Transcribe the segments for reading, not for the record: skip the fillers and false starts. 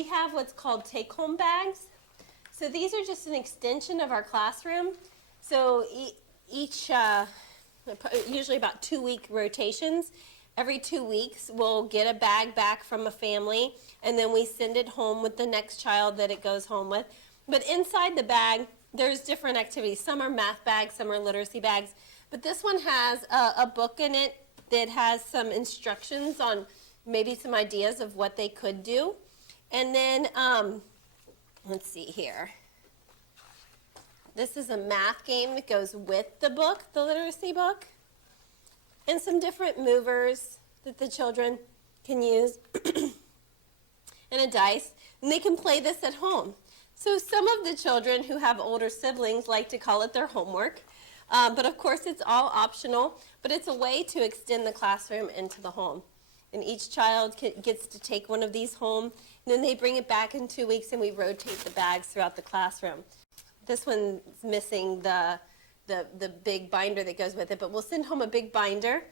we have what's called take-home bags. So these are just an extension of our classroom. So each, usually about 2-week rotations, every 2 weeks we'll get a bag back from a family, and then we send it home with the next child that it goes home with. But inside the bag, there's different activities. Some are math bags, some are literacy bags. But this one has a book in it that has some instructions on maybe some ideas of what they could do. And then, let's see here. This is a math game that goes with the book, the literacy book. And some different movers that the children can use. And a dice. And they can play this at home. So some of the children who have older siblings like to call it their homework. But of course it's all optional. But it's a way to extend the classroom into the home. And each child gets to take one of these home. And then they bring it back in 2 weeks and we rotate the bags throughout the classroom. This one's missing the big binder that goes with it, but we'll send home a big binder,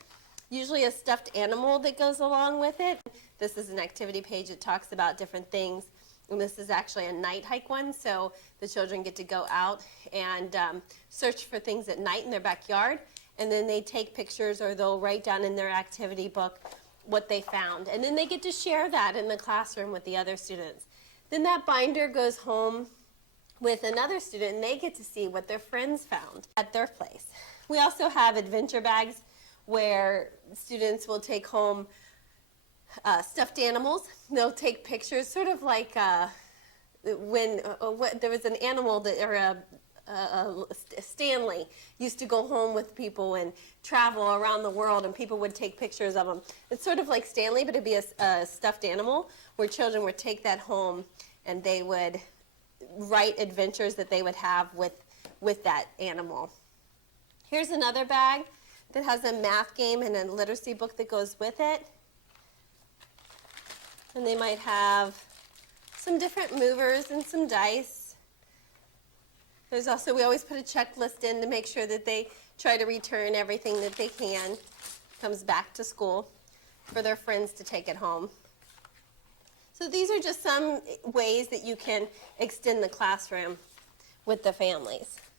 usually a stuffed animal that goes along with it. This is an activity page that talks about different things, and this is actually a night hike one, so the children get to go out and search for things at night in their backyard, and then they take pictures or they'll write down in their activity book what they found, and then they get to share that in the classroom with the other students. Then that binder goes home with another student, and they get to see what their friends found at their place. We also have adventure bags where students will take home stuffed animals. They'll take pictures, sort of like when there was an animal that, or Stanley used to go home with people and travel around the world, and people would take pictures of him. It's sort of like Stanley, but it'd be a stuffed animal where children would take that home and they would write adventures that they would have with that animal. Here's another bag that has a math game and a literacy book that goes with it. And they might have some different movers and some dice. There's also, we always put a checklist in to make sure that they try to return everything that they can, comes back to school, for their friends to take it home. So these are just some ways that you can extend the classroom with the families.